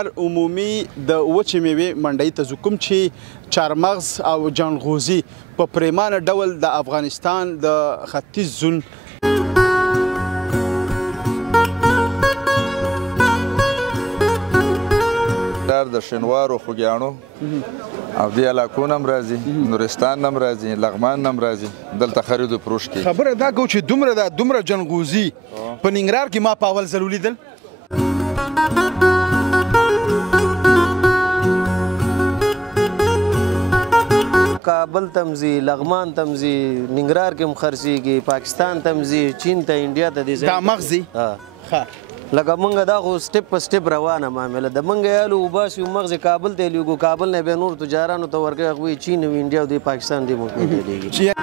عمومي د وچې میوې منډۍ ته ځو، کوم چې چارمغز او جانغوزي په پریمانه ډول د افغانستان د ختیځ زون د شینوارو خوږیاڼو او دې علاقو نه هم راځي، نورستان نه هم راځي، لغمان نه هم راځي، دلته خرید و فروش کوي. خبره دا کوو چې دومره جانغوزي په ننګرهار کې ما په اول ځل ولیدل. کابل تمزي، لغمان تمزي، ننګرهار کې هم خرڅېږي، پاکستان تمزي، چین ته، انډیا ته دې دا مغزي لکه موږ دا خو سټپ په سټپ روانه معامله د موږ یالو وباسي مغز کابل ته لیږو، کابل نه بیا نور تجارانو ته ورکوي، هغوی چین او انډیا او دې پاکستان دې ملکونو ته لیږي.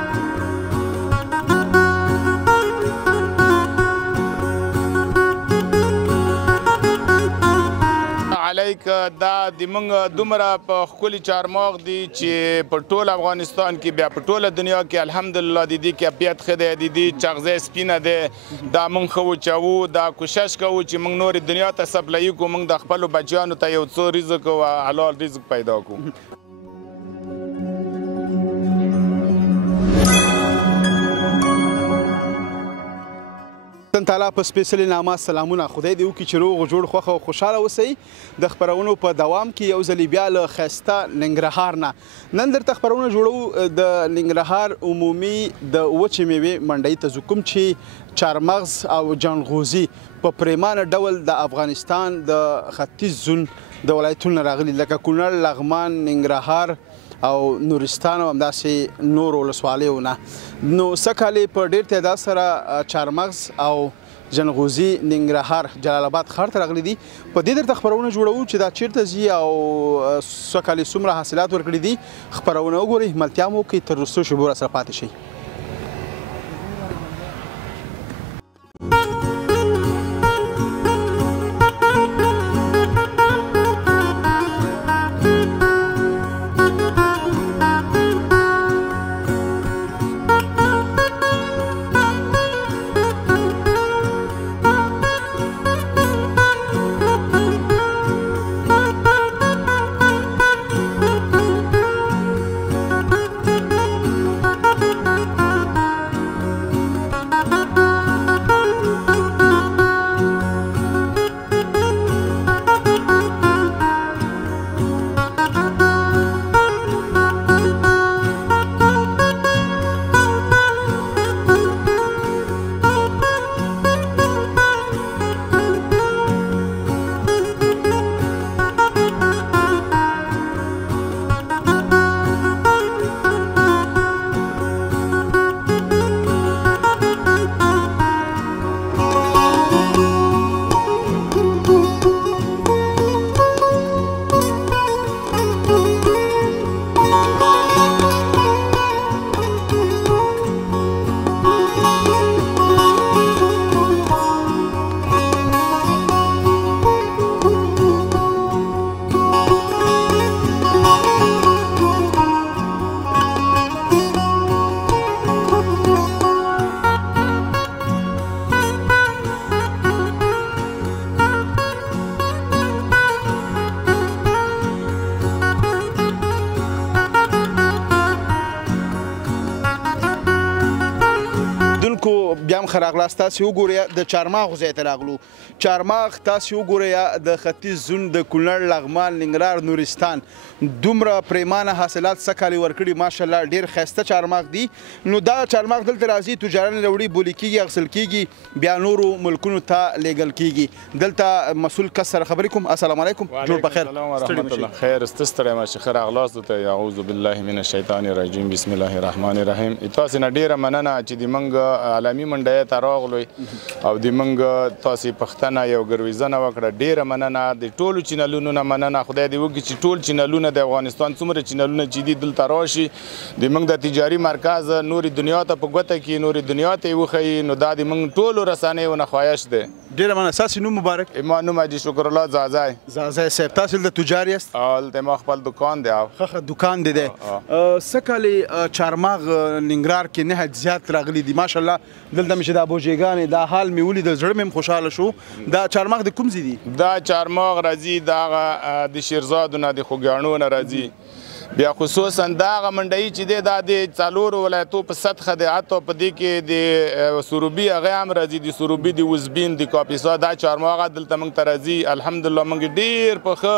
دا د موږ دومره په ښکلي چارمغز دي چې په ټول افغانستان کې بیا په ټوله دنیا کې الحمدلله د دې کیفیت ښه دی، د دې چغزی سپینه دی. دا موږ ښه وچوو، دا کوشش کوو چې موږ نورې دنیا ته سپلایي کړو، موږ د خپلو بچیانو ته یو څه رزق او حلال رزق پیدا کړو. تعالی په سپیشلي نامه سلامونه، خدای دې وکړي چې روغ جوړ خوښ او خوشحاله اوسئ. د خپرونو په دوام کې یو ځلې بیا له ښایسته ننګرهار نه نن درته خپرونه جوړو د ننګرهار عمومي د وچې میوې منډۍ ته ځو، کوم چې چارمغز او جانغوزي په پریمانه ډول د افغانستان د ختیځ زون د ولایتونو راغلي لکه کونړ، لغمان، ننګرهار او نورستان او همداسې نور ولسوالیو نه. نو سږکال په ډېر تعداد سره چارمغز او جنغوزي ننګرهار جلال آباد ښار ته راغلي دي. په دې درته خپرونه جوړوو چې دا چیرته ځي او سږکال څومره حاصلات ورکړي دي. خپرونه وګورئ، ملتیا مو وکړئ، تر وروستیو شېبو راسره پاتې شئ. بیا هم ښه راغلاست. تاسې وګورئ د چارمغزو ځای ته راغلو. چارمغز تاسې وګورئ د ختیځ زون د کونړ، لغمان، ننګرهار، نورستان دومره پریمانه حاصلات سږکال یې ورکړي، ماشاءالله ډېر ښایسته چارمغز دي. نو دا چارمغز دلته راځي، تجاران یې راوړي، بولي کېږي، اخیستل کېږي، بیا نورو ملکونو ته لیږل کېږي. دلته مسؤل کس سره خبرې کوم. السلام علیکم، جوړ په خیر. وعلیکم السلام ورحمة الله. خیر ستاسو ستړی یم چې ښه راغلاست. اعوذ بالله من الشیطان الرجیم، بسم الله الرحمن الرحیم. تاسې نه ډېره مننه چې د موږ عالمي منډۍ ته راغلئ او د موږ تاسې پښتنه یو ګرویزنه وکړه. ډېره مننه، د ټولو چینلونو نه مننه. خدای دې وکړي چې ټول چینلونه د افغانستان څومره چینلونه چې دي دلته راشي، د موږ د تجاري مرکز نورې دنیا ته په ګوته کړي، نورې دنیا ته یې وښیي. نو دا د موږ ټولو رسنیو نه خواهش دی ډېره مننه. ستاسې نوم مبارک؟ ما نوم حاجي شکر الله زازای. زازای صاحب، تاسو دلته تجار یاست؟ هلته ما خپل دکان دی. ښه دکان دی. څه کالې چارماغ ننګرهار کې نهایت زیات راغلي دي ماشاءالله. دلته مې چې دا بوجېګانې دا حال مې ولیدل زړه مې هم خوشحاله شو. دا چارماغ د کوم ځای دي؟ دا چارماغ راځي د هغه د شیرزادو نه د خوږیاڼو نه راځي. بیا خصوصا دا هغه منډۍ چې دی دا د څلورو ولایتو په سطحه دی. حتی په دې کې د سروبي هغه هم راځي، د سروبي د وزبین د کاپیسا دا چارماغ دلته موږ ته راځي. الحمدلله موږ ډېر په ښه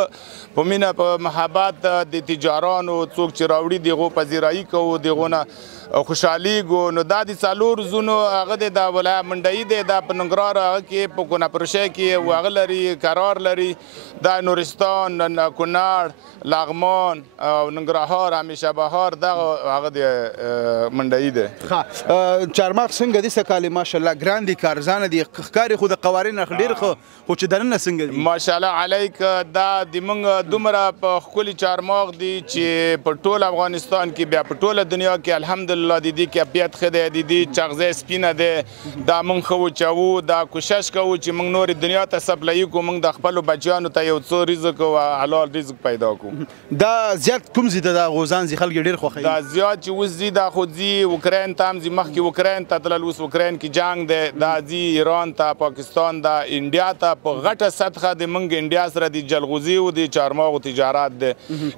په مینه په محبت د تجارانو څوک چې راوړي د هغو پذیرایي کوو، د هغو نه خوشحالیږو. نو دا د څلور زونو هغه دی دا منډۍ دی دا په ننګرهار هغه کې په کوناپرشی کې هغه لري، کرار لري، دا نورستان، کونړ، لغمان او ننګرهار، همیشه بهار دغه هغه د منډۍ دی. ښه چارماغ څنګه دي څه کالې ماشاءالله ګران دي، کارزانه دي، ښکاري خو د قوارې نه ډېر ښه، خو چې دننه څنګه دي؟ ماشاءالله علیک دا د موږ دومره په ښکلي چارماغ دي چې په ټول افغانستان کې بیا په ټوله دنیا کې الحمدلله د دې کیفیت ښه دی، د دې چغزی سپینه دی. دا موږ ښه وچوو، دا کوشش کوو چې موږ نورې دنیا ته سپلایي کړو، موږ د خپلو بچیانو ته یو څو رزق او حلال رزق پیدا کړو. دا زیات کوم ځای ته دا غوزان ځي خلک ډېر خوښوي؟ دا زیات چې اوس ځي دا خو ځي اوکراین ته هم ځي، مخکې اوکراین ته تلل، اوس اوکراین کې جنګ دی. دا ځي ایران ته، پاکستان ته، انډیا ته. په غټه سطحه د موږ انډیا سره د جلغوزي او د چارماغو تجارت دی،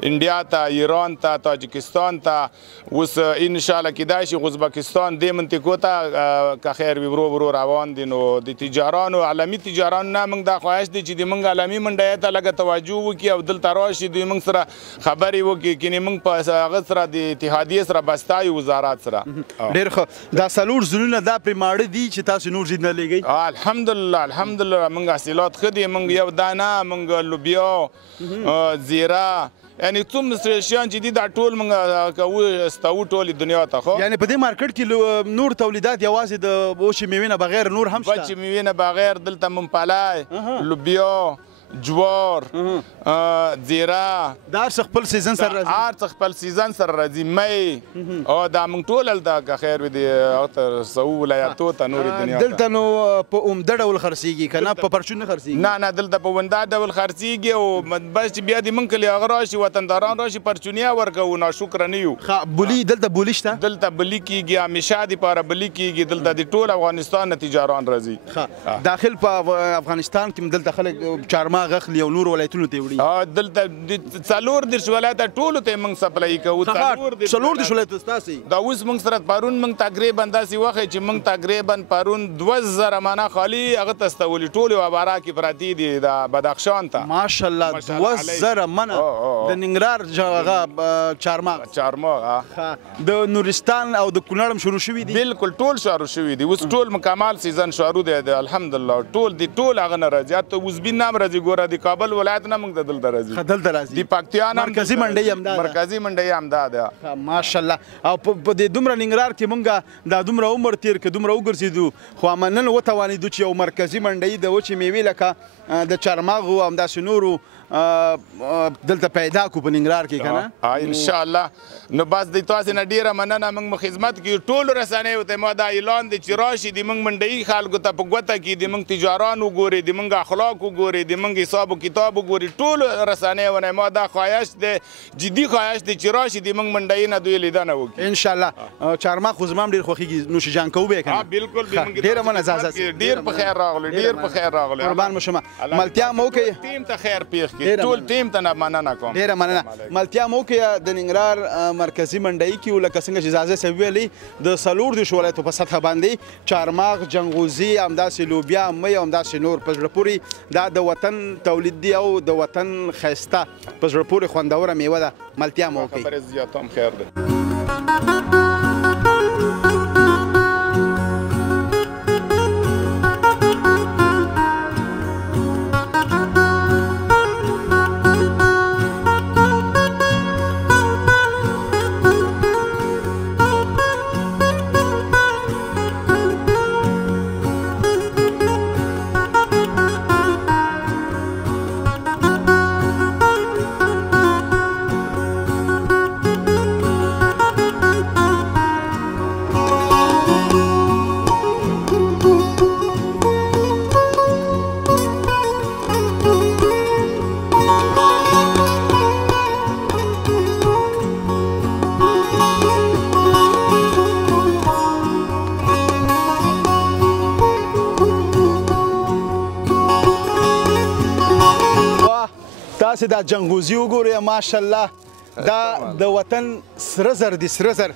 انډیا ته، ایران ته، تاجکستان ته. اوس انشاءالله کیدای شي ازبکستان دې منطقو ته که خیر وي ورو روان دي. نو د تجارانو عالمي تجارانو نه موږ دا خواهش دی چې د موږ عالمي منډۍ ته لږه توجه وکړي او دلته راشي، دوی موږ سره خبرې وکړي. کنې موږ په هغه سره د اتحادیې سره بسته یو، وزارت سره. ډېر ښه. دا څلور زونونه دا پرې ماړه دي چې تاسو نور ځای نه لېږئ؟ الحمدلله الحمدلله موږ حاصلات ښه دي. موږ یو دانه، موږ لوبیا، زیره، یعنی څومره شیان چې دي دا ټول موږ کوو ستوو ټولې دنیا ته. خو یعنی په دې مارکیټ کې نور تولیدات یوازې د وچې میوې نه بغیر نور هم شته؟ وچې میوې نه بغیر دلته ممپلی، لوبیا، جوار، زیره، دا هر څه خپل سیزن سره راځي. هر څه خپل سیزن سره راځي. می او دا موږ ټول هلته که خیر وي د سوو ولایتو ته نورې دنیا ته. دلته نو په عمده ډول خرڅېږي که نه په پرچون نه خرڅېږي؟ نه دلته په عمده ډول خرڅېږي او بس چې بیا د موږ کلي هغه راشي، وطنداران راشي، پرچونیا ورکوو، ناشکره نه یو. بولي دلته بولي شته؟ دلته بلي کېږي، همیشه دپاره بلي کېږي. دلته د ټول افغانستان نه تجاران راځي. داخل په افغانستان کې دلته خلک چارماغ اخلي او نور ولایتونو ته وړي؟ دلته د څلور دېرش ولایته ټولو ته موږ سپلای کوو. څلور دېرش ولایتو ستاسې؟ دا اوس موږ سره پرون موږ تقریبا داسې وخت چې موږ تقریبا پرون 2000 منه خالي هغه ته استولي، ټول یوه باره کې پرتې دي د بدخشان ته. ماشاءالله 2000 منه د ننګرهار هغه چارماغ د نورستان او د کونړ هم شروع شوي دي؟ بالکل ټول شروع شوي دي. اوس ټول مکمل سیزن شروع دی الحمدلله. ټول دي ټول هغه نه راځي. حتی وزبین نه هم راځي. ګوره د کابل ولایت نه موږ دلته راځي. دلته راځي د پکتیا نه مرکزي منډۍ همدا ده. مرکزي منډۍ همدا ده. ماشاءالله. او په دې دومره ننګرهار کې موږ دا دومره عمر تیر که دومره وګرځېدو خو نن وتوانېدو چې یو مرکزي منډۍ د وچې میوې لکه د چارماغو او همداسې نورو دلته پیدا کړو په ننګرهار کې که نه؟ انشاءالله. نو بس د تاسې نه ډېره مننه. موږ خدمت کوو ټولو رسنیو ته. ما دا اعلان دی چې راشي د موږ منډۍ خلکو ته په ګوته کړي، د موږ تجاران وګوري، د موږ اخلاق وګوري، د موږ حساب و کتاب وګوري. ټولو رسنیو نه ما دا خواهش دی، جدي خواهش دی چې راشي د موږ منډۍ نه دوی لیدنه وکړي. انشاءالله. چارماغ خو زما هم ډېر خوښېږي، نوش جان کوو به یې که نه؟ بالکل. ډېره مننه زازا صاحب. ډېر په خیر راغلو، ډېر په خیر راغلو. قربان مو شمه. ملتیا مو وکړئ. ټیم ته خیر پېښ کړي، ټول ټیم ته مننه کوم. ډېره مننه. ملتیا مو وکړئ د ننګرهار مرکزي منډۍ کې لکه څنګه چې زازا صاحب ویلي د څلور دېرش ولایتو په سطحه باندې چارماغ، جنغوزي، همداسې لوبیا، می او همداسې نور په زړه پورې دا د وطن تولید دی او د وطن ښایسته په زړه پورې خوندوره میوه ده. ملتیا مو وکړئ. خبرې زیات هم خیر دی. تاسې دا جنغوزي وګورئ ماشاءالله دا د وطن سره زر دي سره زر.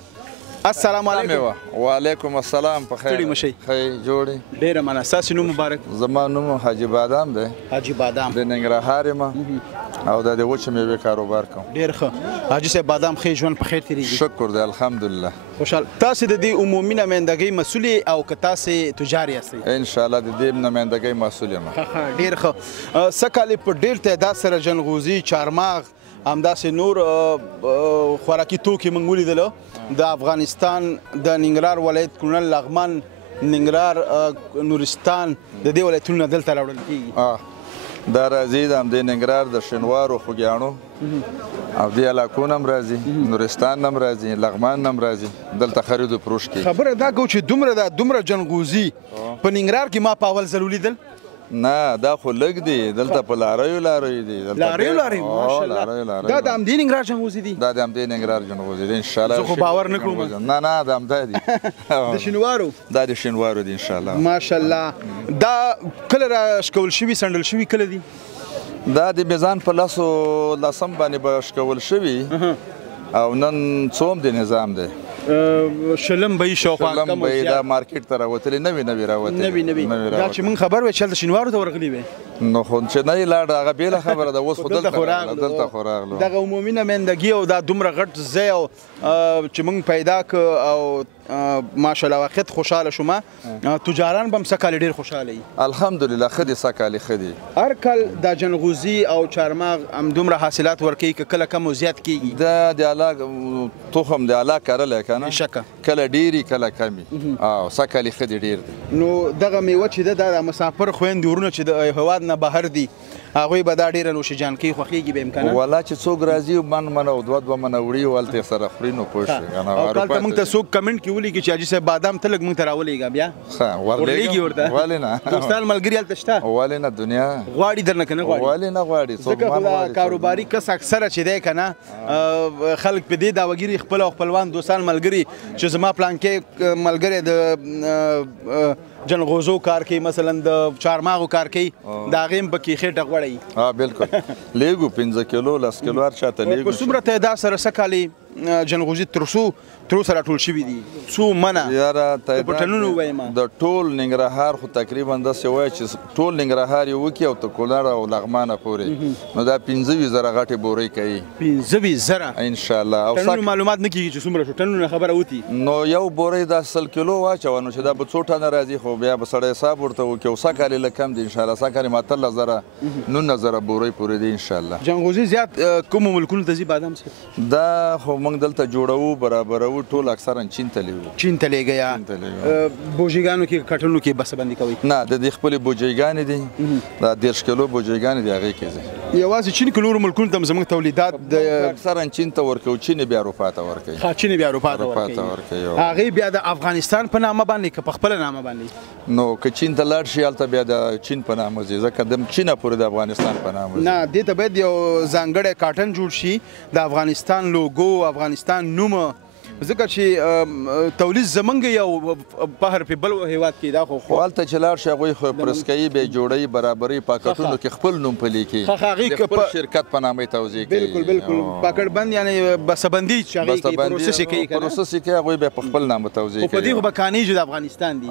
السلام علیکم. وعلیکم السلام. په خیر ستړي مشئ. ښه جوړې. ډېره مننه. ستاسې نوم مبارک. زما نوم حاجي بادام دی. حاجي بادام د ننګرهار یم او د دې وچې میوې کاروبار کوم. ډېر ښه. حاجي صاحب بادام ښه ژوند په خیر تېرېږي؟ شکر دی الحمدلله. خوشحال. تاسې د دې عمومي نمایندګۍ مسؤل او که تاسې تجار یاستئ؟ انشاءالله د دې نمایندګۍ مسؤل یم. ډېر ښه. سږ په ډېر تعداد سره جلغوزي، چارمغز، همداسې نور خوراکي توکي موږ ولیدله د افغانستان د ننګرهار ولایت کونړ، لغمان، ننګرهار، نورستان د دې ولایتونو نه دلته راوړل کېږي. دا راځي د همدې ننګرهار د شینوارو، خوږیاڼو او دې علاقو نه هم راځي، نورستان نه هم راځي، لغمان نه هم راځي، دلته خرید و فروش کوي. خبره دا کوو چې دومره جلغوزي په ننګرهار کې ما په اول ځل ولیدل. نه دا خو لږ دی، دلته په لاریو دي. لاریو ماشاءالله. دا د همدې ننګرهار جلغوزي دي؟ دا د همدې ننګرهار جلغوزي دي انشاءالله. زه خو باور نه کوم. نه د همدا دي. د شینوارو؟ دا د شینوارو دي انشاءالله. ماشاءالله. دا کله راشکول شوي، سنډل شوي کله دي؟ دا د میزان په لسم باندې به شکول شوي او نن څوم د نظام دی. شلم به یې شاوخوا کم او شلم به یې دا مارکیټ ته راوتلې، نوي راوتلې. دا چې موږ خبر وی چې هلته شینوارو ته ورغلي وی نو خو چې نه یې لاړ هغه بېله خبره ده. اوس خو دلته خو راغلو. دغه عمومي نمایندګي او دا دومره غټ ځای او چې موږ پیدا کړ او ماشاءالله واقعیت خوشحاله شوم. تجاران به هم سږ کال ډېر خوشحاله وي الحمدلله. ښه دي سږ کال ښه دي. هر کال دا جلغوزي او چارمغز همدومره حاصلات ورکوي که کله کم او زیات کېږي؟ دا د اعلی تخم د اعلی کرلی که نه، کله ډېري کله کمي. او سږ کال ښه دي ډېر دي. نو دغه میوه چې ده دا د مسافر خویندې ورونه چې د هېواد نه بهر دي هغوی به دا ډېره نوش جان کوي، خوښېږي به یې که نه؟ والله چې څوک راځي من او دوه منه وړي او هلته یې سره خوري نو پوه شوې. او کالته موږ ته څوک کمنټ کې ولیکي چې حاجي صاحب بادام ته لږ موږ ته راولېږه بیا ورلېږي ورته. ولې نه؟ دوستان ملګري هلته شته؟ ولې نه؟ دنیا غواړي درنه که نه غواړي؟ ولې نه غواړي؟ ځکه خو دا کاروباري کس اکثره چې دی که نه خلک په دې دعوهګیري خپل او خپلوان دوستان ملګري چې زما پلانکې ملګری د جلغوزو کار کوي، مثلا د چارمغزو کار کوي، د هغې هم پکې خېټه غوړوي. بلکل لیږو 15 کیلو 10 کیلو هر چاته لیږو. په څومره تعداد سره سږ کال جلغوزي تر اوسه راټول شوي دي؟ څو منه؟ یاره په ټنونو ووایم. د ټول ننګرهار خو تقریبا داسې وایي چې ټول ننګرهار یې وکړي او تر کونړ او لغمانه پورې نو دا 15,000 غټې بورۍ کوي. 15,000 انشاءالله. ټنونو معلومات نه کېږي چې څومره شو؟ ټنونه خبره وتي نو یو بورۍ دا 100 کیلو واچوه نو چې دا به څو ټنه راځي، خو بیا به سړی حساب ورته وکړي. او سږ کال یې لږ کم دي انشاءالله. سږ کال یې 19,000 19,000 بورۍ پورې دي انشاءالله. جلغوزي زیات کومو ملکونو ته ځي بادام صاحب؟ دا خو موږ دلته جوړوو برابروو، ټول اکثرا چین ته لیږو. چین ته لیږئ یا بوجیګانو کې کټونو کې بسته بندي کوئ؟ نه د دې خپلې بوجیګانې دي، دا 10 کیلو بوجیګانې دي هغې کې ځي. یوازې چین کې نورو ملکونو ته هم زموږ تولیدات اکثرا چین ته ورکوو. چین بیا اروپا ته ورکوي. چین بیا اروپا ته ورکوي. هغې بیا د افغانستان په نامه باندې که په خپله نامه باندې؟ نو که چین ته لاړ شي هلته بیا د چین په نامه ځي، ځکه د چینه پورې د افغانستان په نامه ځي. نه دې ته باید یو ځانګړی کاټن جوړ شي د افغانستان لوګو، افغانستان نوم، ځکه چې تولید زمونږ یو بهر په بل هېواد کې دا خو هلته چې لاړ شي هغوی خو پرس کوي، بیا جوړوي برابري، پاکټونو کې خپل نوم پلي کوي، د خپل شرکت په نامه یې توضیح کوي. بالکل پاکټ بند یعنې بسه‌بندي چې هغې کوي، پروسس یې کوي که نه؟ پروسس یې کوي هغوی بیا په خپل نامه توضیح کوي. خو په دې خو به کانې چې د افغانستان دي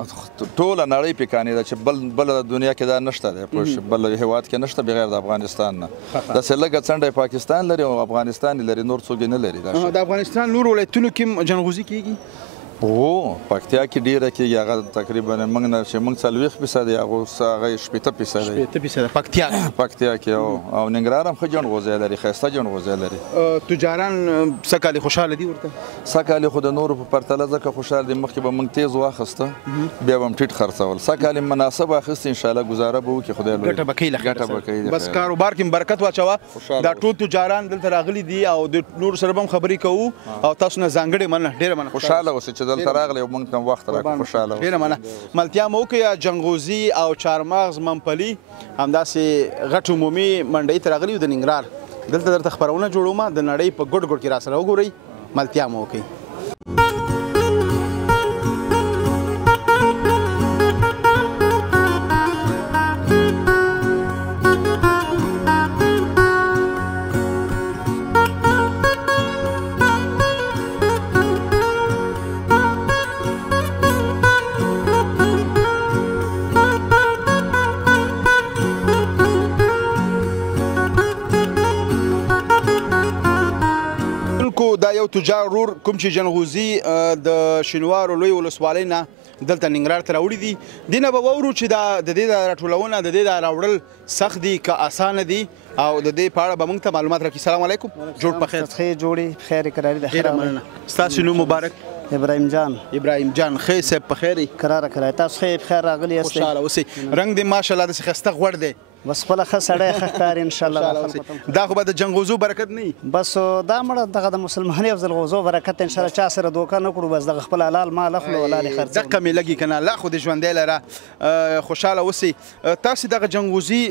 ټوله نړۍ پې کانې ده چې بله دنیا کې دا نشته دی، پوه شو، بل هېواد کې نشته بغیر د افغانستان نه. داسې لږه څنډه یې پاکستان لري او افغانستان یې لري، نور څوک یې نه لري. د افغانستان نور ولایتونو کې هم جلغوزي کېږي؟ پکتیا کې ډیره کېږي، هغه تقریبا موږ نه چې موږ 40% هغه 60% پکتیا کې او ننګرهار هم ښه جلغوزی لري، ښایسته جلغوزی لري. تجاران سږ کال خوشحاله دي ورته؟ سږ کال خو د نورو په پرتله ځکه خوشحاله دي، مخکې به موږ تیز واخیسته بیا به هم ټیټ خرڅول. سږ کال یې مناسب اخیستې، انشاءالله ګزاره به وکړي، خدای لوی ګټه به کوي. بس کاروبار کې برکت واچوه. دا ټول تجاران دلته راغلي دي او د نورو سره به هم خبرې کوو او تاسو نه ځانګړې مننه، ډېره مننه. خوشحاله اوسئ چې دلته راغلی او موږ ته وخت راکړو، خوشحاله اوسئ. ډېره مننه. ملتیا مو وکړه. جلغوزي او چارمغز، ممپلي، همداسې غټ عمومي منډۍ ته راغلي یو د ننګرهار. دلته درته خپرونه جوړوم د نړۍ په ګوټ ګوټ کې راسره وګورئ. ملتیا مو وکړئ. یو تجار ورور کوم چې جنغوزي د شینوارو لوی ولسوالۍ نه دلته ننګرهار ته راوړي دي دې نه به واورو چې د دې د راټولونه د دې د راوړل سخت دي که اسانه دي او د دې په اړه به موږ ته معلومات راکړي. السلام علیکم. جوړ په خیر. ښې جوړې خیر کراري ده. ډېره مننه. ستاسو نوم مبارک؟ ابراهیم جان. ابراهیم جان. ښې صاحب په خیر یې؟ کراره کراره. تاسو ښه بخیر راغلي یاست؟ خوشحاله اوسئ. رنګ دې ماشاءالله داسې ښایسته غوړ دی. بس خپله ښه سړی ښه ښکاري انشاءالله. دا خو به د جنغوزو برکت نه وي؟ بس دا مړه دغه د مسلمانۍ او جلغوزو برکت انشاءالله چا سره دوکه نه کړو. بس دغه خپل حلال مال اخلو حلال خرڅوو. دقه مې لګي که نه الله خو دې ژوندی لره. خوشحاله اوسئ. تاسې دغه جنغوزي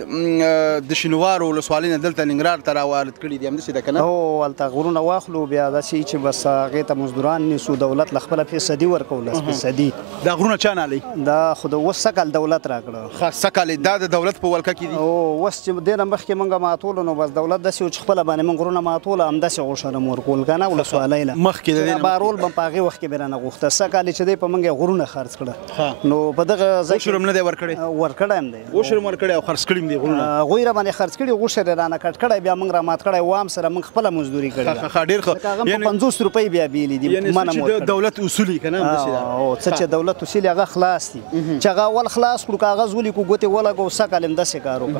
د شینوارو ولسوالۍ نه دلته ننګرهار ته راوارد کړي دي همداسې ده که نه؟ هو هلته غرونه واخلو بیا داسې چې بس هغې ته مزدوران نیسو دولت له خپله فیصدي ورکوو 10%. دا غرونه چا نالی؟ دا خو د اوس سږ کال دولت راکړه. ښه سږ کال دا د دولت په ولکه کې دي؟ اوس چې دې نه مخکې موږ ماتولو نو بس دولت داسې و چې خپله باندې موږ غرونه ماتوله همداسې غوښه مو ورکول که نه ولسوالۍ له مخکې د دې نه بارول به په هغې وخت کې به رانه غوښته. سږ کال چې دی په موږ یې غرونه خرڅ کړه نو په دغه ځای عشر هم نه دی ورکړی؟ ورکړی هم دی. عشر هم ورکړی او خرڅ کړي هم دي غرونه؟ هغوی را باندې خرڅ کړي غوښه یې رانه کټ کړی بیا موږ را مات کړی وام سره موږ خپله مزدوري کړې ده. ښه ډېر ښه. هغه په 50 روپۍ بیا بیلې دي. یعنې چې د دولت اصول یې که نه همداسې ده؟ څه چې دولت اصول هغه خلاص دي چې هغه اول خلاص کړو کاغذ ولیکو ګوتې ولګو سږ کال همداسې کار وکړه.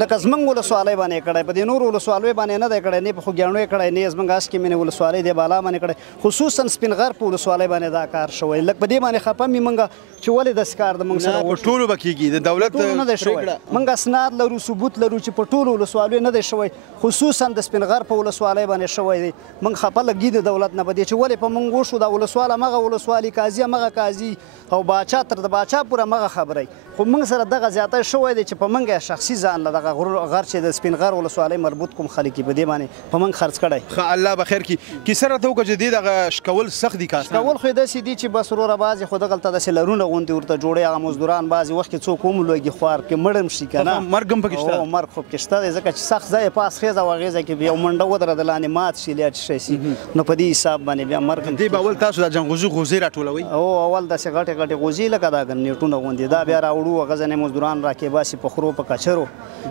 لکه زموږ ولسوالۍ باندې یې کړی په دې نورو ولسوالیو باندې نه دی کړی نه په خوږیاڼو یې کړی نه یې زموږ هسکې مینې ولسوالۍ دې بالا باندې کړی خصوصا سپین غر په ولسوالۍ باندې دا کار شوی. لږ په دې باندې خفه مې موږ چې ولې داسې کار د موږ سره په ټولو به کېږي د دولت نه دی شوی. موږ اسناد لرو ثبوت لرو چې په ټولو ولسوالیو نه دی شوی خصوصا د سپین غر په ولسوالۍ باندې شوی دی. موږ خفه لګي د دولت نه په دې چې ولې په موږ وشو دا ولسوال همغه ولسوالي قاضي همغه قاضي او باچا تر د باچا پورې همغه خبرې خو موږ سره دغه زیاتی شوی دی چې په موږ شخصي ځان له دغه غر چې د سپین غر ولسوالۍ مربوط کوم خلک په دې باندې په موږ خرڅ کړی. ښه الله به خیر کړي. کیسه راته وکړه چې دې دغه شکول سخت دي که شکول خو یې داسې دي چې بس وروره بعضې خو دغلته داسې لرونه غوندې ورته جوړوي هغه مزدوران بعضې وخت کې څوک وملوږي خوار کې مړ هم شي که نه مرګ هم پکې شته؟ مرګ خو پکې شته دی ځکه چې سخت ځای یې پاس خیز او هغې ځای کې بیا یو منډه ودرېده لاندې مات شي یا څه شی سي نو په دې حساب باندې بیا مرګ هم دې به اول تاسو دا جنغوزي غوزې راټولوئ؟ اول داسې غټې غټې غوزې لکه دا نیټونه غوندې دا بیا راوړو هغه ځینې مزدوران راکې باسي په خرو په کچرو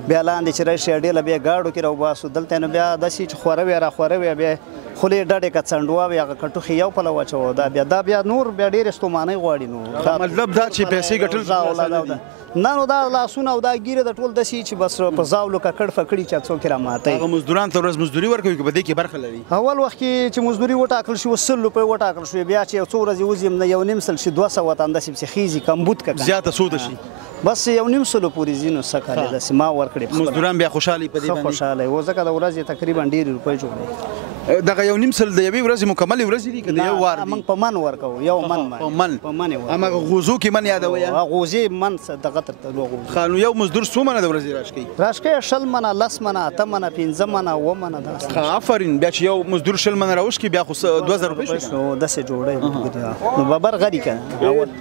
بیا لاندې چې راشي ډېله بیا ګاډو کې راوباسو دلته نو بیا داسې چې خوروي راخوروي بیا خولې ډډې که څنډوا وي هغه کټوخې یو پله واچوه دا بیا نور بیا ډېرې ستومانۍ غواړي نو مطلب دا چې پیسې ګټل نه نو دا لاسونه او دا ګیره د ټول داسې چې بس په زاولو ککړ فکړي چې څوک یې راماتوي. هغه مزدوران ته ورځ مزدوري ورکوي که په دې کې برخه لري؟ اول وخت کې چې مزدوري وټاکل شي 100 روپۍ وټاکل شوې بیا چې یو څو ورځې وځي نه 1.5 سل شي 200 ته همداسې پسې خیزي کمبود که زیاته څو ته شي بس 1.5 سلو پورې ځي نو څه کار یې داسې ما ورکړې. مزدوران بیا خوشحالي په دې باندې خوشحاله و ځکه د ورځې تقریبا ډېرې روپۍ جوړوي. دغه 1.5 سل د یوې ورځې مکملې ورځې دي که د یو وار دي؟ موږ په من ورکوو یو من په من هماغه غوزو کې من یادوئ؟ غوزې من دغه ترته نو یو مزدور څو منه د ورځې راشکوي؟ راشکوي 20 منه 10 منه 8 منه 15 منه 9 منه داسې. آفرین. بیا چې یو مزدور 20 منه راوشکي بیا خو 2000 روپۍ شي نو داسې جوړوي نو ببر غري که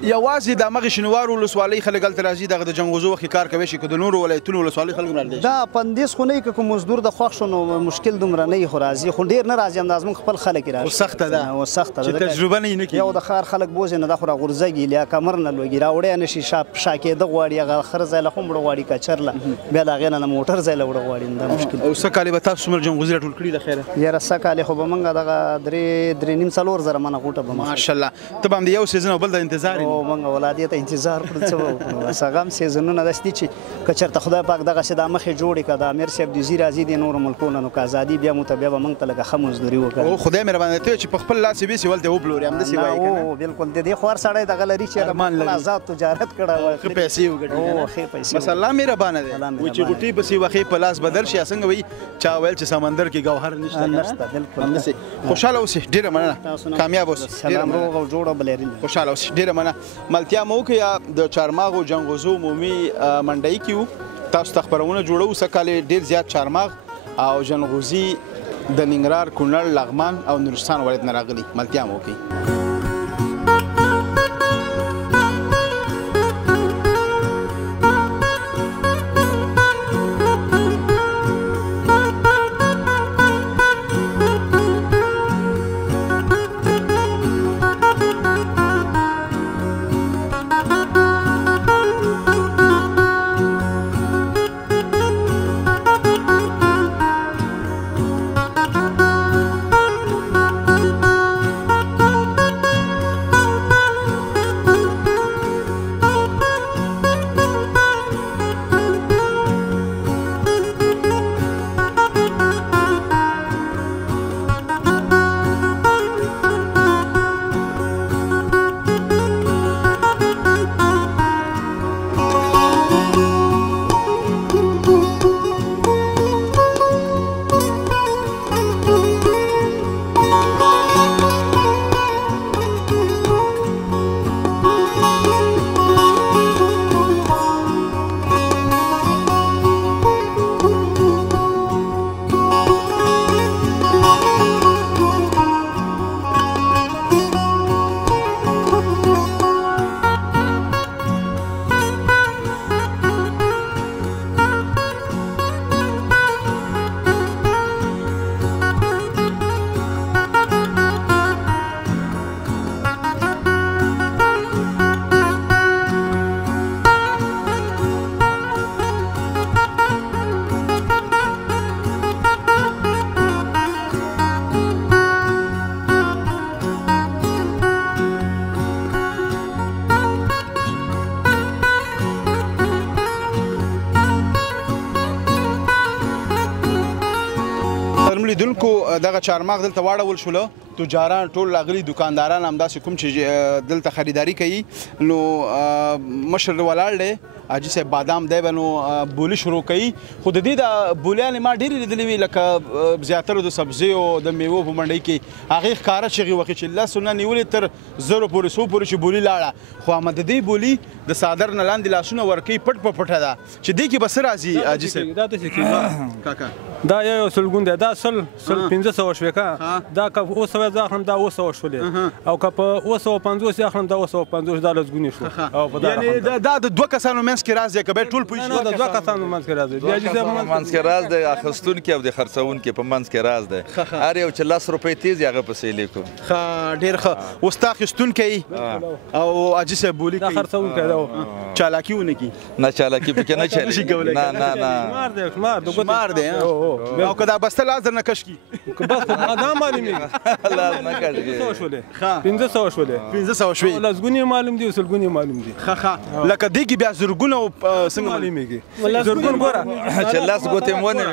یوازې د همغې شینوارو ولسوالۍ خلک هلته راځي دغه د جنغوزو وخت کار کوی شي که د نورو ولایتونو ولسوالۍ خلک هم راځي؟ دا پندیس خو نه وي که کوم مزدور د خوښ شو نو مشکل دومره نه وي خو راځي خو ډېر نه راځي همدا زموږ خپل خلک یې راشي. سخته ده چې تجربه نه یې نه کېږي. یو د ښار خلک بوځي نه دا خو راغورځږي یا کمر نه لوږي راوړی نه شي شا کېده غواړي هغه خر ځای له خو مړه غواړي کچر له بیا د هغې نه د موټر ځای له وړه غواړي دا مشکل. او څه کالې به تاسو څومره جنغوزي راټول کړي د خیره؟ یاره څه کالې خو به موږ دغه 3.5 زره منه غوټه به ماشاءالله. ته به هم د یو سیزن او بل د انتظار او موږ ولادیې ته انتظار کړو څه وکړو بس هغه هم سیزنونه داسې دي چې که چېرته خدای پاک دغسې دا مخې جوړې که د امیر صاحب دوزي راځي د نورو ملکونو نو که ازادي بیا مو ته بیا به موږ ته لږه ښه مزدوري وکړو. خدای مهربانه ته چې په خپل لاس یې بیسي ولته وپلوري همداسې وایي که نه؟ بالکل د دې خوار سړی دغه لري چې خپل آزاد تجارت کړی وای ښه پیسې وګټي ښې پیسې بس الله مهربانه دی. وایي چې غوټۍ پسې وښې په لاس بدل شي څنګه وایي چا ویل چې سمندر کې ګوهر نشته بالکل همداسې. خوشحاله اوسئ ډېره مننه کامیاب اوسئ سلام روغ او جوړ او بلرین خوشحاله اوسئ ډېره مننه. ملتیا مو وکړه د چارماغو جنغوزو عمومي منډۍ کې وو تاسو ته خپرونه جوړوو څه کال ډېر زیات چارماغ او جنغوزي د ننګرهار کونړ لغمان او نورستان ولایت نه راغلي. ملتیا مو وکړئ. قدرمن لیدونکو دغه چهارمغز دلته واړول شوله تجاران ټول راغلي دکانداران همداسې کوم چې دلته خریداري کوي نو مشر ولاړ دی حاجي صاحب بادام دی به نو بولي شروع کوي خو د دې د بولیانې ما ډېرې لیدلې وي لکه زیاتره د سبزیو د میوو په منډۍ کې هغې ښکاره چغې وکړي چې لسو نه نیولې تر 0 پورې 100 پورې چې بولي لاړه خو اما د دې بولي د څادر نه لاندې لاسونه ورکوي پټ په پټه ده چې دې کې به څه راځي حاجي صاحب دا داسې کېږي کاکا دا یو سلګون دی دا سل 1500 شوې کا دا که 200 زه اخلم دا 200 شولې او که په 250 اخلم دا 250 دا لسګونې شو او په دا یعنی دا د دوه کسانو منځ کې راز دی که باید ټول پوه شي د دوه کسانو منځ کې راز دی په منځ کې راز دی اخیستونکي او د خرڅونکي په منځ کې راز دی هر یو چې 10 روپۍ تیز هغه پسې لیکو ښه ډېر ښه اوس تا اخیستونکی او حاجي صاحب بولي دا کوي خرڅونکی دا چالاکي ونه کي نه چالاکي پکې نه چلي نه نه شمار دی او که دا بسته لاس درنه کش کی بس دا معلومیږي لاس نه کړي 1500 شولې 1500 شوي لسګونې معلوم دي سلګونې معلوم دي ښه لکه دې کې بیا زرګونه څنګه معلومیږي زرګون ګوره چې لاس ګوتې مونه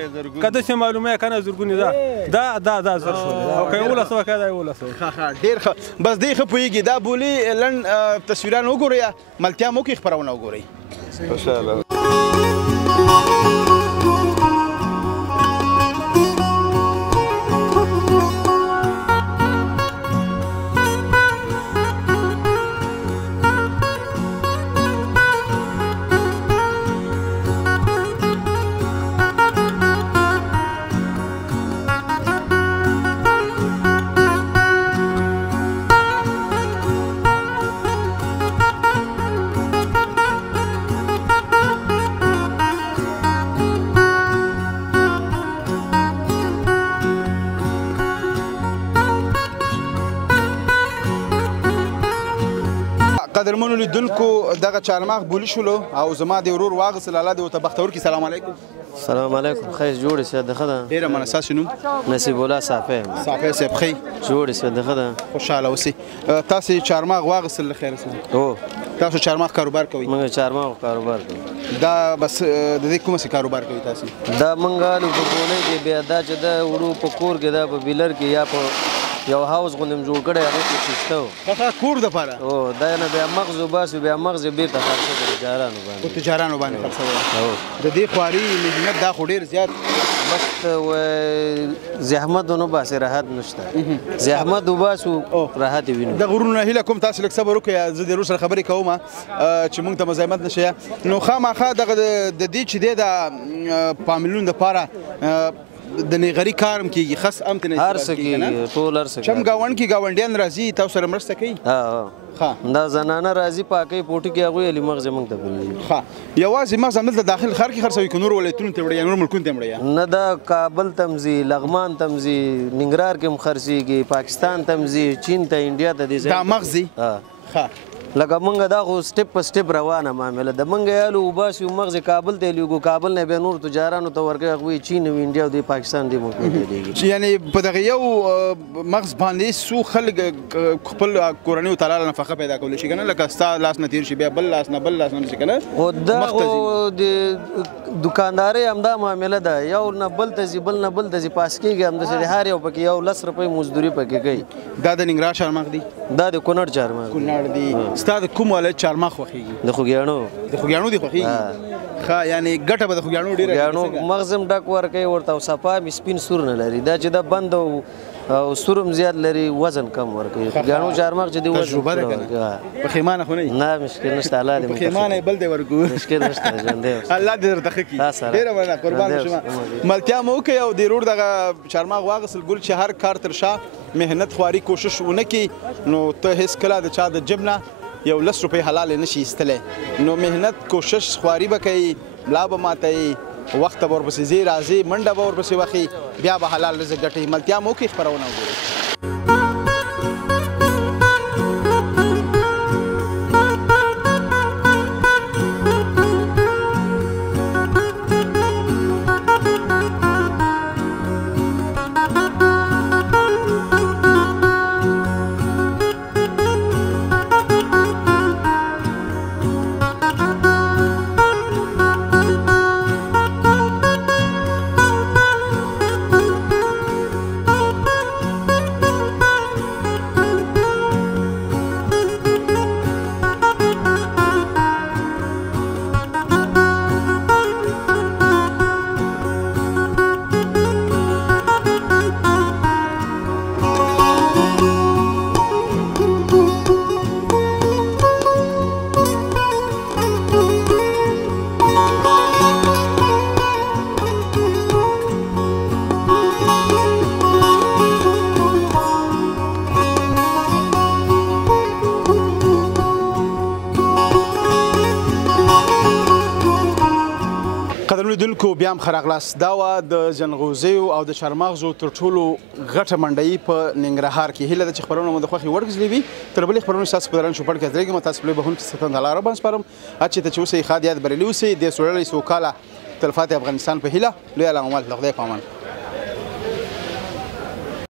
کده چې معلومه کنه زرګونې دا زر شولې او که 1100 کده 1100 ښه ډېر ښه بس دې ښه پوهېږي دا بولي لنډ تصویران وګورئ ملتیا مو کې خپرونه وګورئ خوشاله قدرمنو لیدونکو دغه چهارمغز بولي شولو او زما د ورور واغسل الله دې ورته بختور کړي سلام علیکم سلام علیکم خیر جوړې شه د خدا ډېره مننه ستاسو نوم نصیب الله صافی صافی صاحب ښه جوړې شه د خدا خوشحاله اوسئ تاسې چهارمغز واغسل له خیره سره هو تاسو چهارمغز کاروبار کوئ موږ چهارمغز کاروبار کوو دا بس د دې کومه سي کاروبار کوي تاسو دا موږ له په بولۍ کې بیا دا چې دا وړو په کور کې دا په بیلر کې یا په یو هاوس غوندم جوړ کړی هغه کې شیشته ښه کور دپاره او دا نه بیا مغز وباسو بیا مغز یې بېرته خرڅه کړو تجارانو په باندې تجارانو باندې خرڅوي د دې خواري محنت دا خو ډېر زیات بس زحمت ونه باسي راحت نشته زحمت وباسو راحت وینو د غرونو هیله کوم تاسو لږ صبر وکړئ زه د ورور سره خبرې کوم چې موږ ته مزاحمت نشي نو خامخا دغه د دې چې دی د فامیلونو دپاره د نیغري کار هم کېږي خاص ام ته نه هر څه کېږي ټول هر څه چم ګاونډ کې ګاونډیان راځي تاسو سره مرسته کوي ها دا زنانه راځي پاکي پوټي کې هغوی علي مغز موږ ته بولي ښه یوازې مغز همدلته داخل ښار کې خرڅوي که نور ولایتونو ته وړي یا نور ملکونو ته هم وړي نه دا کابل ته ځي لغمان ته ځي ننګرهار کې هم خرڅېږي پاکستان ته ځي چین ته انډیا ته دي دا مغز دی ښه لکه موږ دا خو سټپ په سټپ روانه معامله د موږ یالو وباسو مغز کابل ته لیږو کابل نه بیا نور تجارانو ته ورکوي هغوی چین او انډیا او د پاکستان دې ملکونو ته لیږي یعنې په دغه یو مغز باندې څو خلک خپل کورنیو ته لاله نفقه پیدا کولی شي که نه لکه ستا لاس نه تېر شي بیا بل لاس نه شي که نه خو دا خو د دوکاندارۍ همدا معامله ده یو نه بل ته ځي بل نه بل ته ځي پاس کېږي همداسې د هر یو پکې یو 10 روپۍ مزدوري پکې کوي دا د ننګرهار چهارمغز دی دا د کونړ چهارمغز کونړ دی ستا د کوم ولایت چهارمغز خوښېږي د خوږیاڼو د خوږیاڼو دی خوښېږي ښه یعنې ګټه به د خوږیاڼو ډېره خوږیاڼو مغز هم ډک ورکوي ورته او صفا مې سپین سور نه لري دا چې دا بند او سور هم زیات لري وزن کم ورکوي خوږیاڼو چهارمغز چې دی تجربه ده که نه پښیمانه خو نه نه مشکل نشته الله دې پښیمانه بل دې ورکو مشکل نشته ژوندی الله دې درته ښه کړي ډېره مننه قربان شم ملتیا مو وکړئ او د ورور دغه چهارمغز واغسل ګل چې هر کار تر شا محنت خواري کوشش ونه کړي نو ته هېڅکله د چا د جب نه یو 10 روپۍ حلالې نشي ایستلی نو محنت کوشش خواري به کوي ملا به ماتوي وخت به ورپسې ځي راځي منډه به ورپسې وخي بیا به حلال رزق ګټي ملتیا مو وکړئ خپرونه وګورئ محترم لیدونکو بیا هم ښه راغلاست. دا وه د ځنغوزیو او د چهارمغزو تر ټولو غټه منډۍ په ننګرهار کې. هیله ده چې خپرونه مو د خوښې وړ ګرځېدلې وي. تر بلې خپرونې ستاسو په درن چوپړ کې درېږم. تاسو په لوی بهونکي ستن د الله رب سپارم. هر چېرته چې اوسئ ښاد یاد بریالي اوسئ. دې سوړلی سوکاله تلفات افغانستان په هیله. لوی الله مو د خدای په امان.